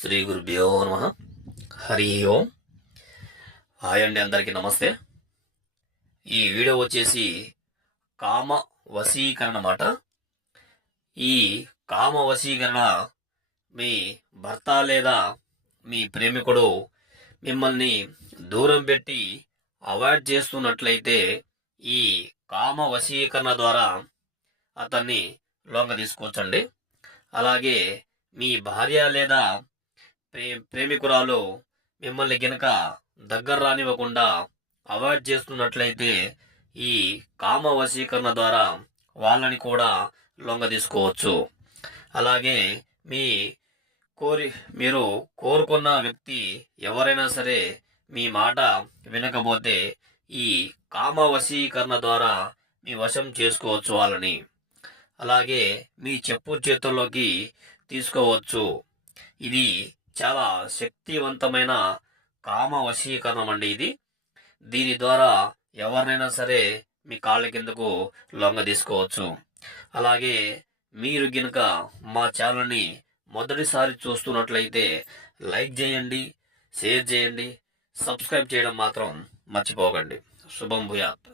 శ్రీ గురుభ్యో నమః. హరి ఓం. హాయ్ అండి, అందరికీ నమస్తే. ఈ వీడియో వచ్చేసి కామ వశీకరణ అన్నమాట. ఈ కామ వశీకరణ మీ భర్త లేదా మీ ప్రేమికుడు మిమ్మల్ని దూరం పెట్టి అవాయిడ్ చేస్తున్నట్లయితే ఈ కామ వశీకరణ ద్వారా అతన్ని లొంగ తీసుకోవచ్చండి. అలాగే మీ భార్య లేదా ప్రేమికురాలు మిమ్మల్ని గనక దగ్గర రానివ్వకుండా అవాయిడ్ చేస్తున్నట్లయితే ఈ కామ వశీకరణ ద్వారా వాళ్ళని కూడా లొంగ తీసుకోవచ్చు. అలాగే మీరు కోరుకున్న వ్యక్తి ఎవరైనా సరే మీ మాట వినకపోతే ఈ కామ వశీకరణ ద్వారా మీ వశం చేసుకోవచ్చు వాళ్ళని. అలాగే మీ చెప్పు చేతుల్లోకి తీసుకోవచ్చు. ఇది చాలా శక్తివంతమైన కామ వశీకరణం అండి ఇది. దీని ద్వారా ఎవరినైనా సరే మీ కాళ్ళ కిందకు లొంగ తీసుకోవచ్చు. అలాగే మీరు గినక మా ఛానల్ని మొదటిసారి చూస్తున్నట్లయితే లైక్ చేయండి, షేర్ చేయండి, సబ్స్క్రైబ్ చేయడం మాత్రం మర్చిపోకండి. శుభం భూయాత్.